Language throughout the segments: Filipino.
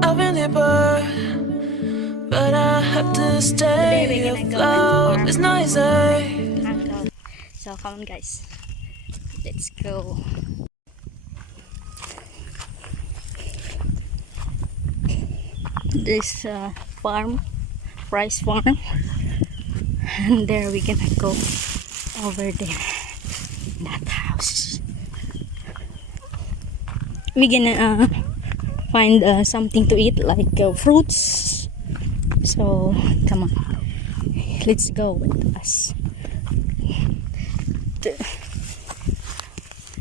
I've been there, but I have to stay afloat. It's noisy. So come on guys, let's go. This farm, rice farm, and there we gonna go over there, that house. We gonna find something to eat like fruits. So come on, let's go with us.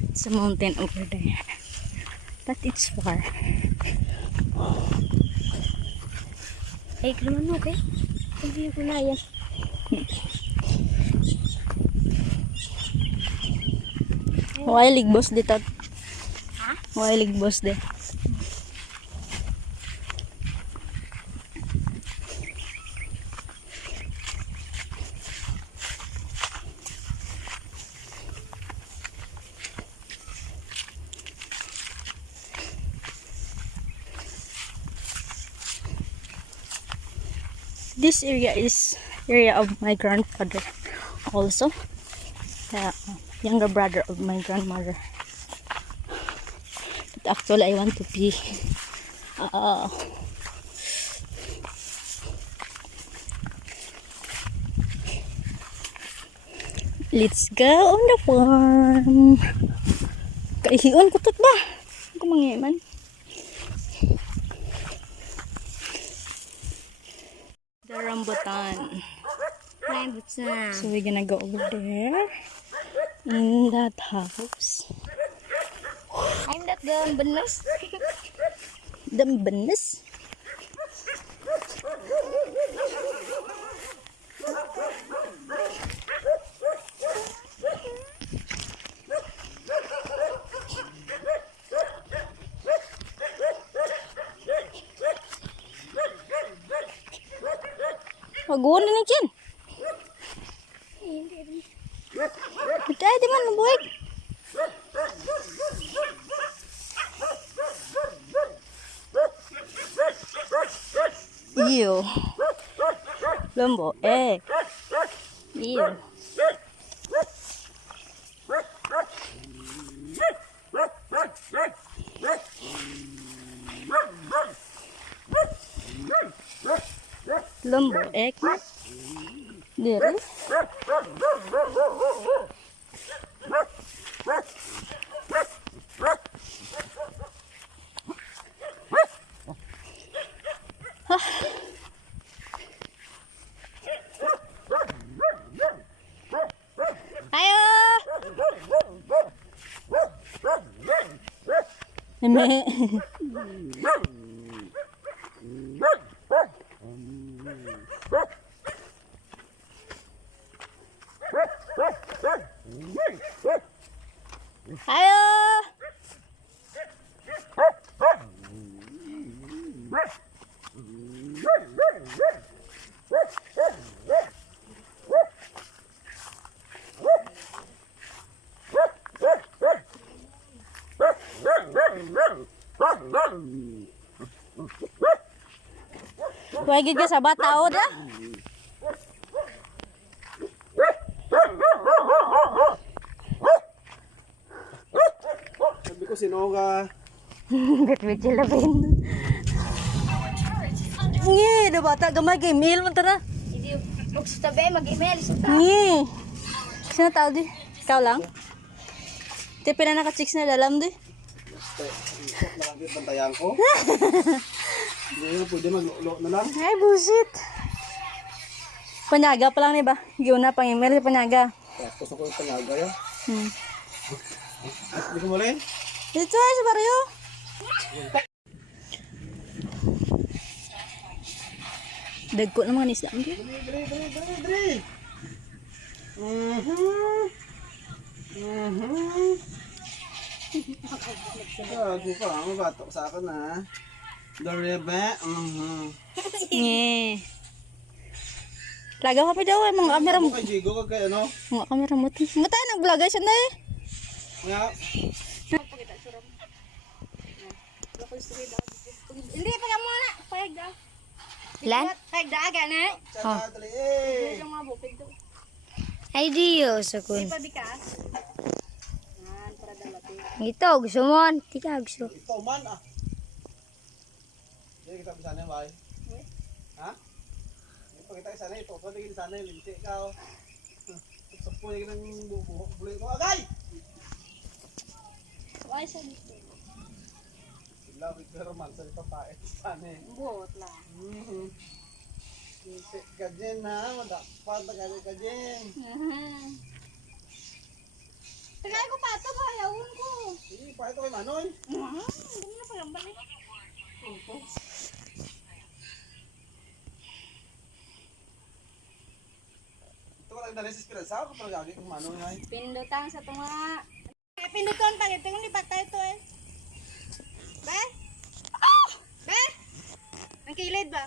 It's a mountain over there, but it's far. Ay, kalaman mo, okay? Hindi ko na yan. Why ligbos dito? Ha? Why ligbos de? This area is area of my grandfather, also the younger brother of my grandmother. But actually I want to be let's go on the farm. Kaihion ko ba? Ako mangiman. The rambutan. Rambutan. So we're gonna go over there in that house. I'm not the benes. The benes. Maguwan na niyan. Bitay, di man mabuhay. Iyo. Lambo, Iyo. Lambo, Diri. Ayo. Eme. Ayo. Kuya gid ka sa bata o da? Sabi ko sino ka? Bet-bet sila ben. Ngi, da bata gamay kay email man tara. Hindi sa tabi mag-email sa Ngi. Sino tao di? Ikaw lang? Tipe na naka-chicks na dalam di. Isok na lang yung bantayan ko. Hindi na pwede maglulo na lang. Ay, busit. Panyaga pa lang ni ba? Giyon na pang email panyaga. Tapos ako yung panyaga ya. Hindi ko muli. Dito ay sa baryo. Dagko na mga isda. Dali. Gago ka, mabatok sa akin ha. Dorebe. Nye. Lagaw kami daw mga kamera mo. Kay Jigo kag kay ano? Mga kamera mo. Mata nag-vlog guys na eh. Nga. Hindi pa ka muna. Payag daw. Lan? Payag daw aga na. Sana dali eh. Yung mga bukid daw. Ay diyo sa kun. Di pa bikas. Yan, para dalating. Ito gusto mo. Tika gusto. Ito man ah. Hindi kita sana bay. Ha? Hindi pa kita sana ito. Pwede kita sana linti ka. Sapo yung ng buhok buloy ko agay. Why sa dito? Sila pero man sa papaet sana. Buot lang. Linti ka din ha. Madapat na ka din. Tagay ko pa ito ba? Yawon ko. Sige, pa ito kay Manoy. Hindi na pagambal eh. Ito ko lang dali sa Esperanza. Ako parang gagawin kong Manoy ay. Pindutan sa tunga. Pindutan pa. Ito yung lipat tayo ito eh. Be? Be? Ang kilid ba?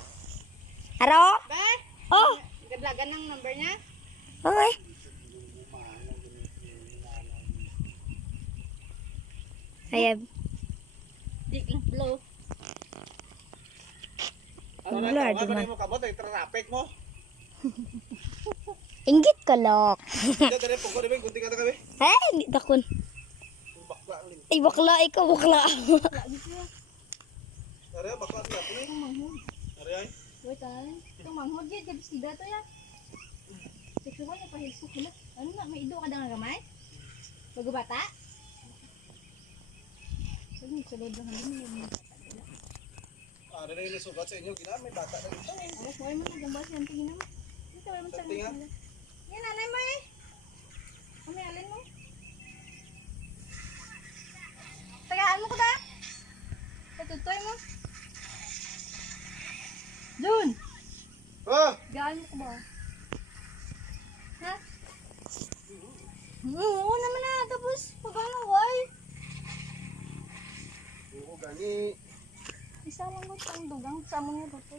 Haro? Be? Oh. Gablagan ng number niya? Okay. Ayab. Di blow. Ano Wala, na ito? di Ano man. mo kabot? Ay traffic mo. Inggit ka lok. Ito dali po ko. Di ba? Kunti ka na kami. Ay, hindi takon. Bakla ang lin. Ay, bakla. Ikaw, bakla. Ari, bakla ang lin. Ari ay. Wait ay. Itong manghod yan. Kabis tida to ya. Seksual na pahilso ko na. Ano nga? May ido ka na nga gamay? Bago bata? Sabi sa lodong halin mo. Ari na yung sugat sa inyo. Gina, may bata na ito. Alas mo ay mo nagambas yan. Tingin naman. Dito ay mo sa Tingnan. yan nanay mo eh. Ano alin mo? Tagaan mo ko ba? Patutoy mo. Jun! Oh! Gaan mo ko ba? Ha? Oo naman na. Tapos pag ano why? Oo, gani. Isa lang ko ang dugang sa mga dito.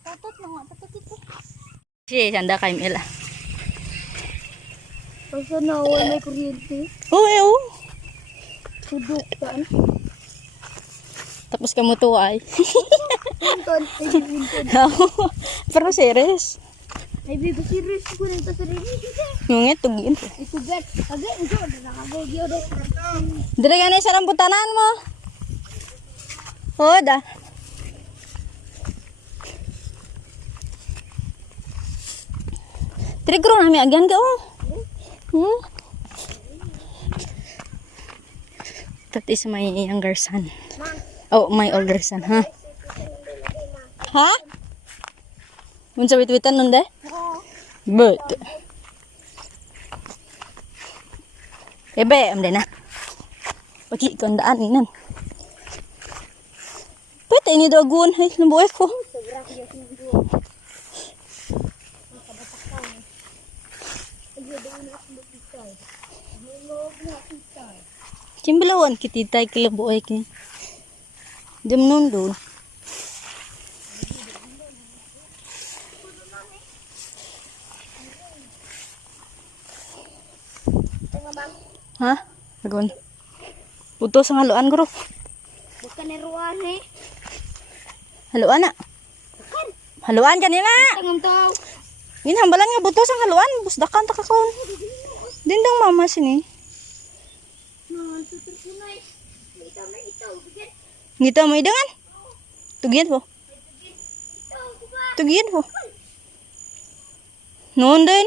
Tatot mo nga. Tatot ito. Si, sanda kay Mila. Kasi na wala may kuryente. Oo, eh, oo. Sudok ka. Tapos kamuto ay. Pinton. Ay, pinton. Pero serious. Ay, baby, serious ko na ito sa rin. Ngungit, tugin. Ito get. Agay, ito. Nakagogyo daw. Dire ka na sa rambutanan mo. Oo, da. Trigro na, may agyan ka, oh. That is my younger son. Oh, my older son, ha? Ha? Munsa wit-witan nun, de? But. Ebe, am na. Pagi ko ang daan, inan. Pwede, ini dagun. Ay, nabuhay ko. Cimbilawan kititay kilabuhay ki. Dim nun doon. Ha? Agon. Puto sa haluan guro. Bukan ni Ruan eh. Haluan na. Haluan kanina. Tangam tao. Ginhambalan nga buto sa haluan. Busdakan ta kakon. Dindang mama sini. Sutur punay. Ito. Bigat. Ngita mo idangan. Tugian po. Ito, kuba. Tugian po. Noon din.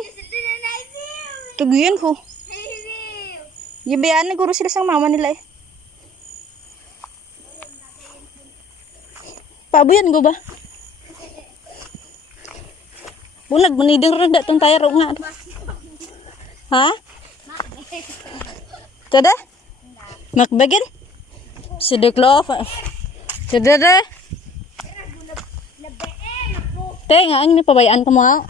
Tugian po. Gibayaan na guro sila sang mama nila eh. Pabuyan ko ba? Bunag maniding rin datong tayo nga. Ha? Tada? Makbagin? Sidiklo. Sidere? Te, nga ang napabayaan ka mo ha?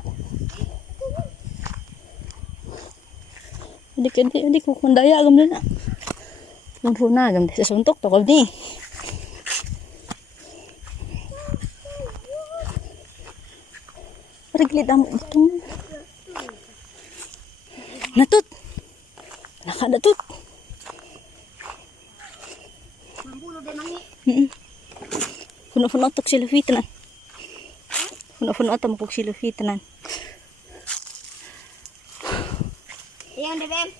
Hindi ko kundaya agam din na. Nung na agam din sa suntok. Tokol ni. Pariglit amo itong. Natut. Nakadatut. Mambulo din mangi. Puno-puno ito silufitanan. Puno-puno ito mapag silufitanan. Ayan, bebem.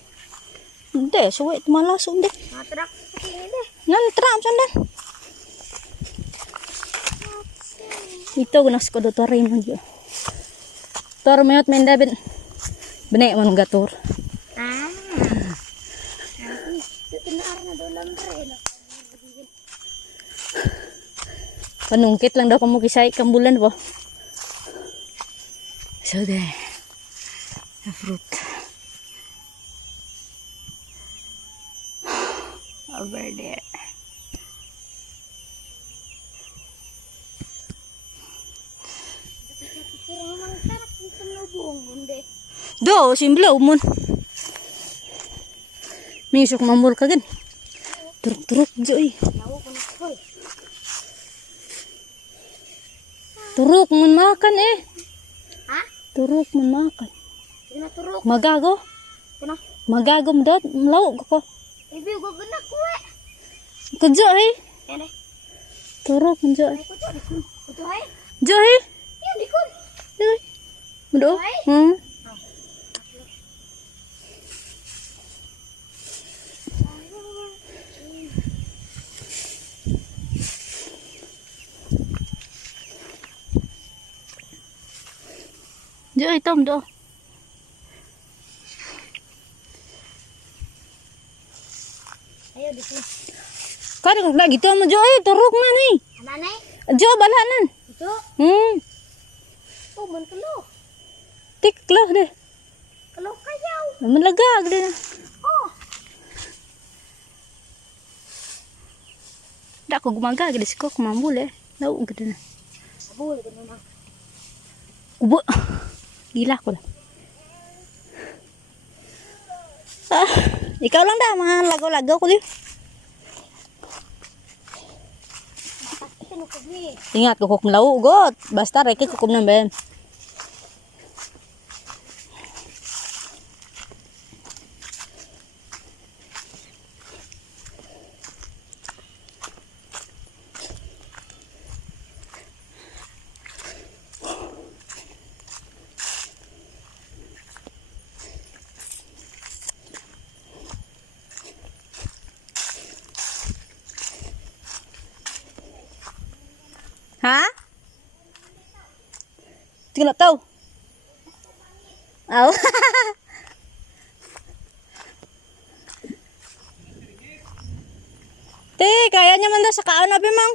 Hindi, suwait malaso hindi. Matrak. Pakingin deh. Nantram sandan. Ito gunas ko do rin mo. Tor mayot men David. Benek man gator. Ah. Tinaar na doon lang rin. Panungkit lang daw kamu kisay kambulan po. So there. The fruit. Over there. Pero memang tarak itu nubung bunde. Do, simbla umon. Misok mamul kagan. Turuk-turuk joy. Lawo ko na koy. Turuk mun makan eh. Ha? Turuk mun makan. Gina turuk. Magago. Kena. Magago mdot mlaw ko. Ibi go gena kuwe. Kejo eh. Ene. Turuk mun jo. Ay ko to dikun. Kutu hai. Jo eh. Iya dikun. Eh. Mdo. Ay. Jo eh tom do. Ayo dikun. Kan lagi to mo jo eh turuk na ni. Mana? Jo balanan. Itu. Oh, mun kelo. Tik lah deh. Kelo kayau. Naman lagag deh. Oh. Dak ko gumaga gede siko kumambul eh. Daw gede na. Boleh kan memang. Ubo. Gila ko lah. Ah, ikaw lang dah mga lagaw-lagaw ko din. Pasti nukog ni. Ingat ko kung lawo got. Basta reke kukum na ben. Ha? Tingnan tau. Aw. Te, kayaknya man daw sa kaon abi mang.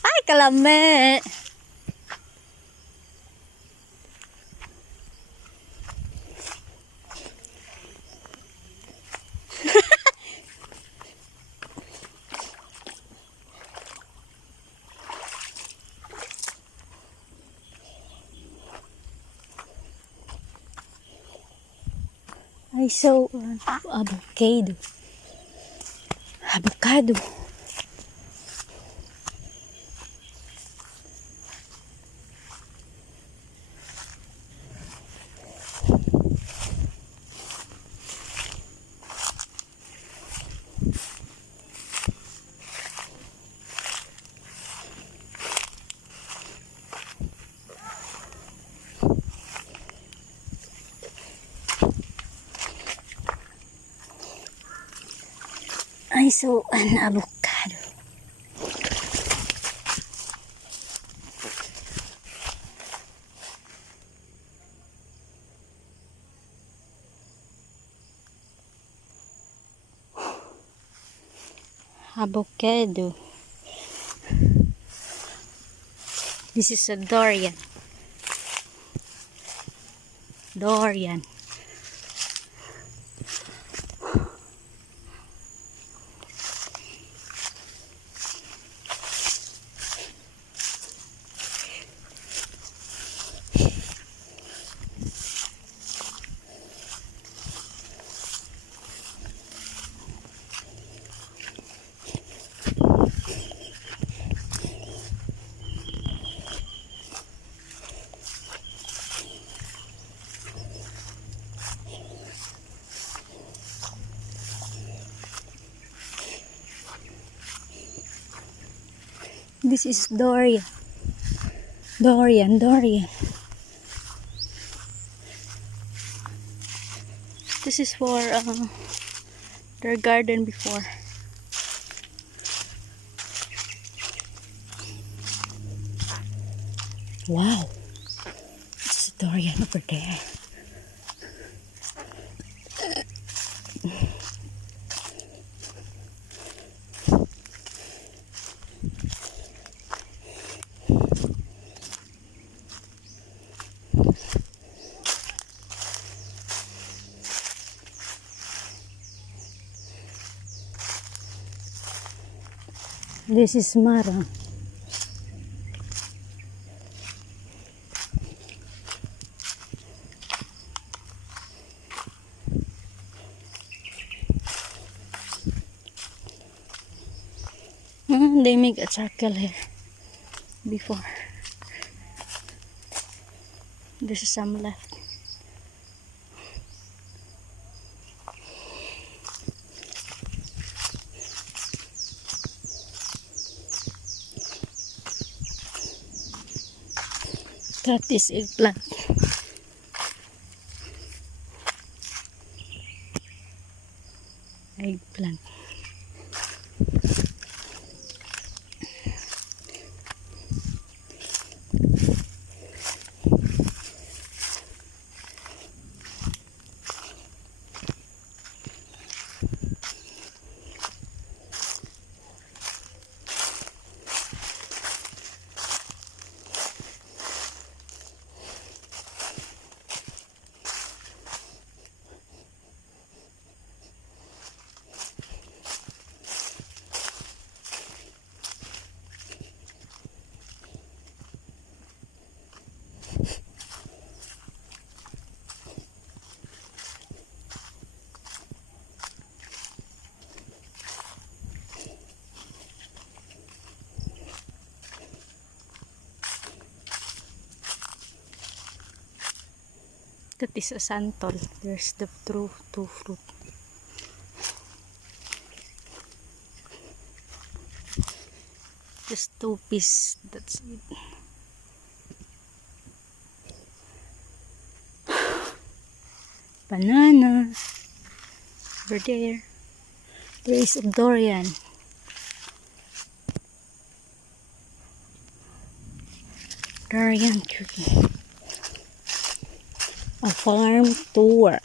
Ay, kalame. Ay, so, avocado. Avocado. Ay, so, an avocado. Avocado. This is a durian. Durian. This is durian. Durian. This is for their garden before. Wow. It's a durian over there. This is marang. They make a circle here before. There's some left. That is eggplant. Eggplant. That is a santol. There's the two fruit. Just 2 pieces. That's it. Banana. Over there. There is a durian. Durian tree. A farm tour.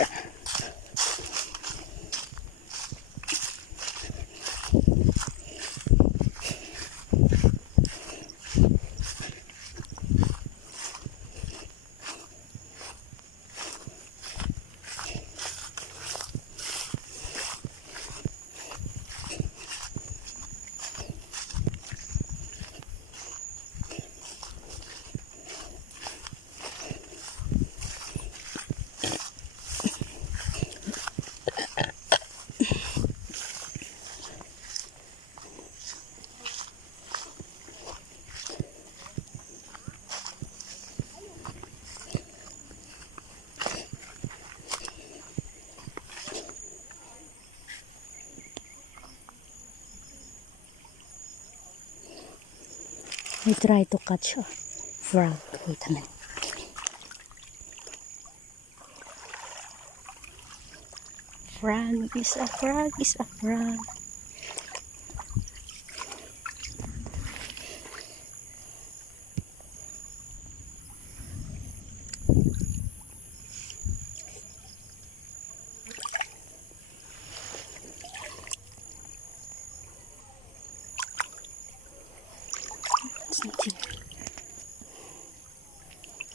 I try to catch a frog. Wait a minute. Frog is a frog is a frog.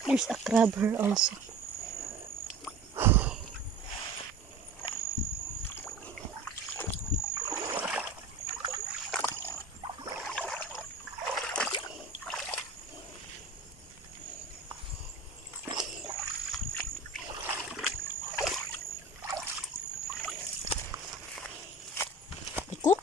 There's a crab here also. Iko?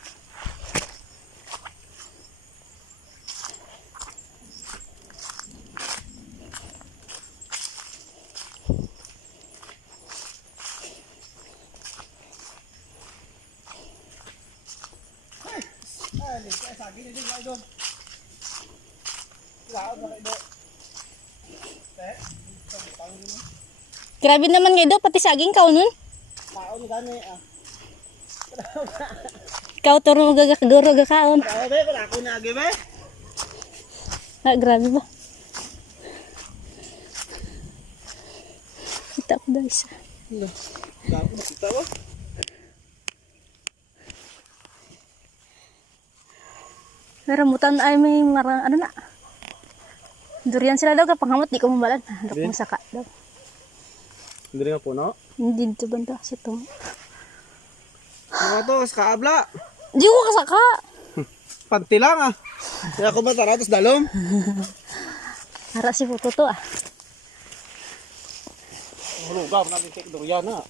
Saging din ay doon. Laot na kayo. Grabe naman nga daw, pati saging ka nun. Kaon gani ah. Ikaw turo gagakaguro gakaon. Grabe, wala ko na agi be. Ah, grabe ba? Kita ko guys. No. Gago makita ba? Rambutan ay may mga ano na. Durian sila daw kapag hamot di ko mabalan. Dok mo saka daw. Hindi nga puno. Hindi dito banda sa to. Ano to, kaabla. Di ko kasaka. Panti lang ah. Kaya ko ba taratos dalom? Harap si puto to ah. Hulugaw natin kay durian na.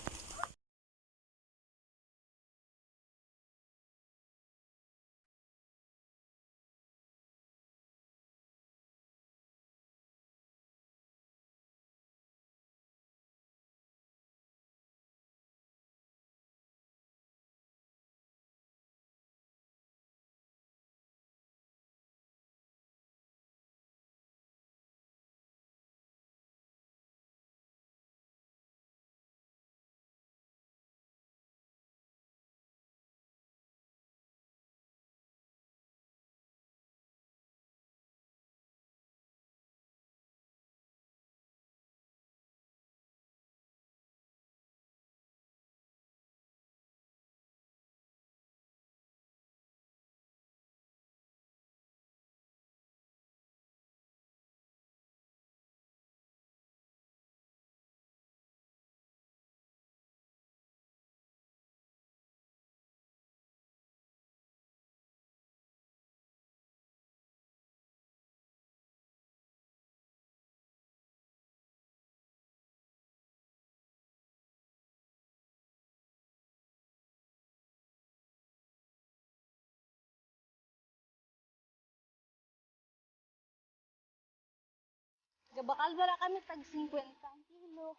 Gabakal wala kami tag 50 kilo.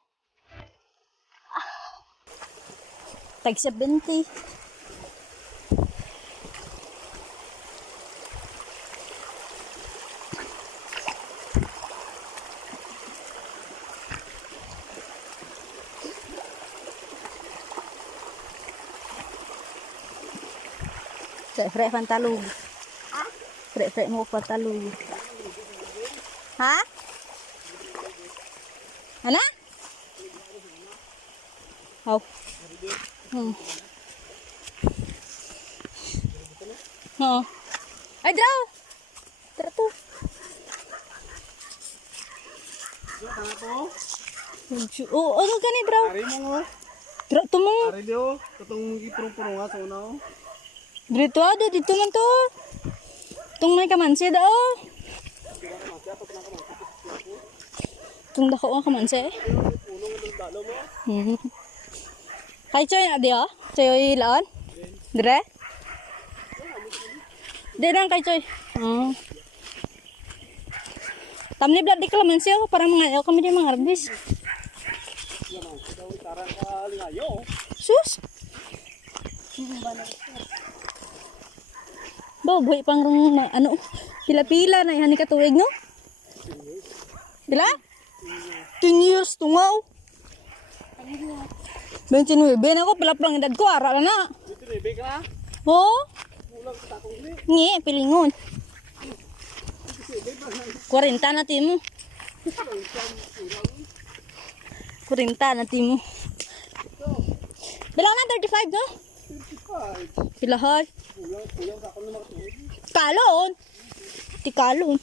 Tag 70. Fre pantalog. Fre mo pantalog. Ha? Ana? Oh. Oh. Ay, draw. Tara to. Oh, ano gani, draw? Ari mo ngo. Draw to mo. Ari dio, katong ipurong-purong nga sa una. Dito ada dito man to. Tung may kamansi daw. Tung dako ang kamansi. Kay choy na dia, choy laon. Dire? Dire lang kay choy. Tamli blad di kamansi ako para mga ayaw kami di mga arbis. Sus. Buhay pang na ano, pila-pila na yan ka tuwig no? Pila? 10 years tungaw. 29 ako pila-plang edad ko ara na. 29 ka na? Oh? Ngi, pilingon. 40 na timo. 40 na timo. Bilang na 35 no? 35. Pilahay. Kulang sa ako na makatuwid. Kalon. Ti kalon.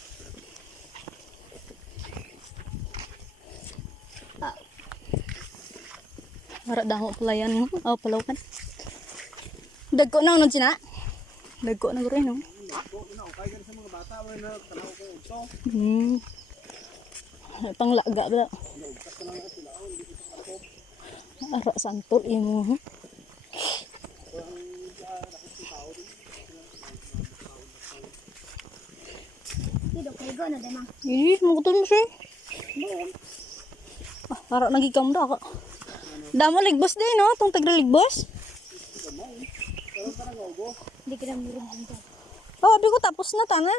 Para damo pelayan mo. Oh, palawan. Dagko na unod sina. Dagko na guro no. Ako, okay ka sa mga bata, wala na tanaw ko ito. Panglaga ba? Naugtas ka lang sila, hindi ko sa kapot. Ara santol imo. Dito kayo go na demang. Ih, mukutun mo siya. Ara nagikam da ka. Damo ligbos din no, tong tagra ligbos. Hindi ka na murong dito. Oh, abi ko tapos na tana.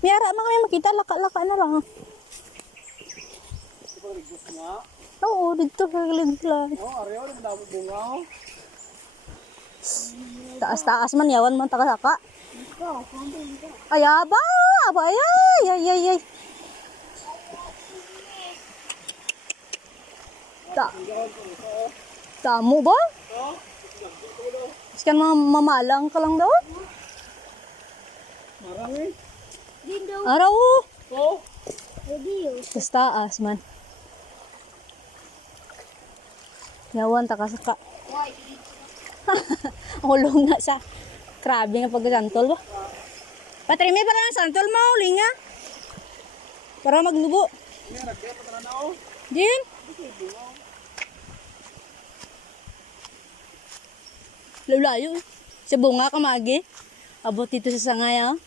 May ara man kami makita laka-laka na lang. Pagligos nga. Oo, dito sa liglas. Areho, nagdamo bunga ako. Taas-taas man yawan man takasaka. Ikaw, kumbin ka. Ay, aba, ay. Tamo ba? Iskan mamalang ka lang daw? Marami. Dindo. Araw. Oh. Ready. Tas taas man. Yawan takasaka. Why? Ulong na sa. Grabe nga pagkasantol ba? Patrimi para ng santol mo, linga. Para maglubo. Meron kaya patala na ako. Jin. Lulayo. Sa bunga ka magi. Abot dito sa sangay ah.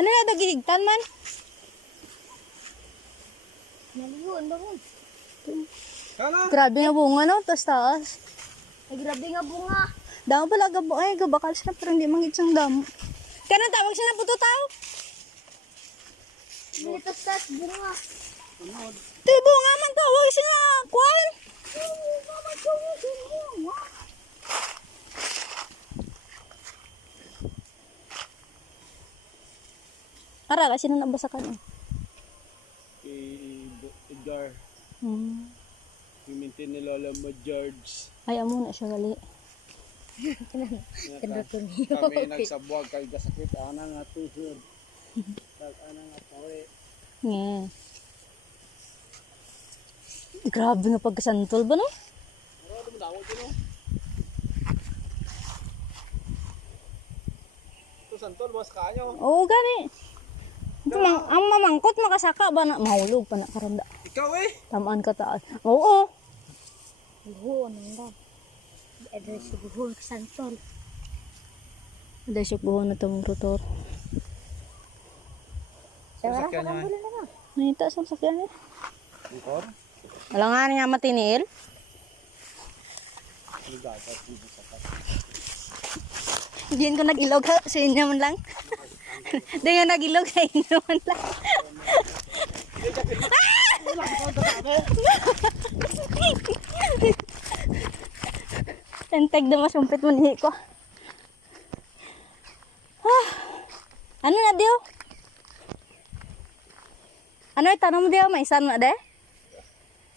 Ano na dagihigtan man? Naligon ba mo? Kana? Grabe nga bunga no, tas taas. Ay, grabe nga bunga. Damo pala gabo ay gabakal siya pero hindi mangitsang damo. Kana tawag siya na puto tao. Militas-tas bunga. Ti bunga man tawag siya na kwan. Ara kasi na nabasa ka no. Edgar. Pimintin ni Lola mo, George. Ay amo na siya gali. Kami nagsabuag kay gasakit ana nga tuhod. Ana nga pare. Nge. Grabe nga pagkasantol ba no? Ano mo dawo dito? To santol mas kanyo. Oo gani. Ang mamangkot makasaka ba na mahulog pa na karanda. Ikaw eh. Tamaan ka taas. Oo. Buho, nanda. Address sa buho, santol. Ada siya buho na itong rotor. Sasakyan niya. Nahita sa sakyan niya. Motor? Wala nga nga matinil. Ligagat dito sa kat. Diyan ko nag-ilog ha, sa inyo man lang. Diyan ko nag-ilog sa inyo man lang. Tenteg na masumpit mo nihi ko. Ano na diyo? Ano itanong mo diyo? May isan na de?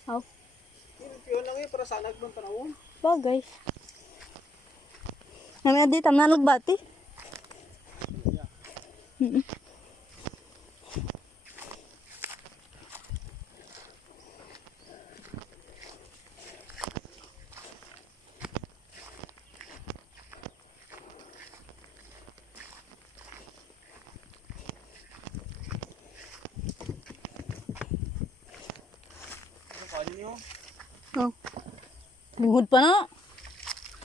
Oh. Piyon lang eh para sanag ng panahon. Bagay. Namin adi tam na nagbati. Ano niyo? Oh. Linghod pa na.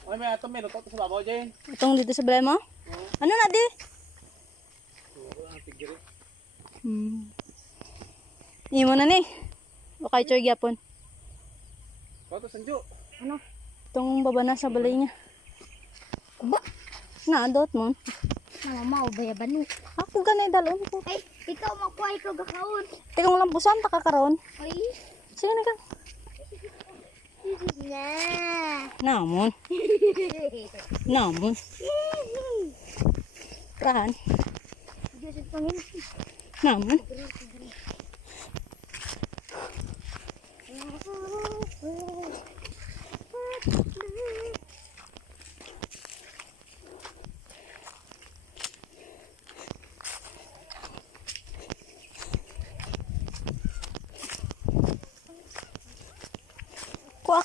Ay may ato may lutot sa babaw diyan. Itong dito sa balay mo? Ano na di? Imo na ni. Okay, choy gyapon. Kato sanjo. Ano? Itong baba na sa balay niya. Ba? Na, dot mo. Mama, bayaban mo. Ako ganay dalon ko. Ay, ikaw makuha ikaw gakaon. Tikong lampusan, takakaroon. Ay. Sige na kang. Na. Namon. Namon. Prahan. Diyos at Panginoon. Namon.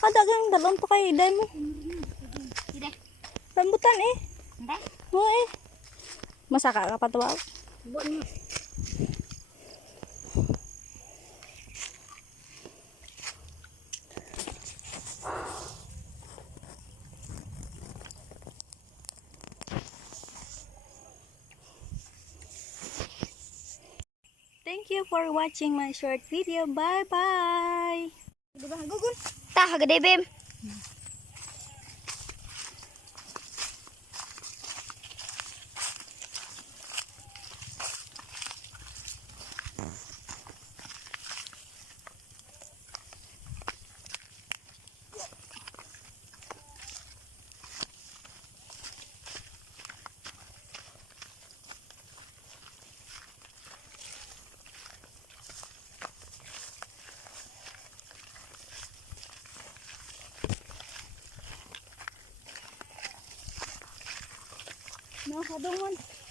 kadagang dalon to kay iday mo. Sige. Rambutan eh. Hindi. Oo eh. Masaka ka pa to ba? Buwan mo. Thank you for watching my short video. Bye bye. Diba gugun? Ta, hagade bim. No, kadungan.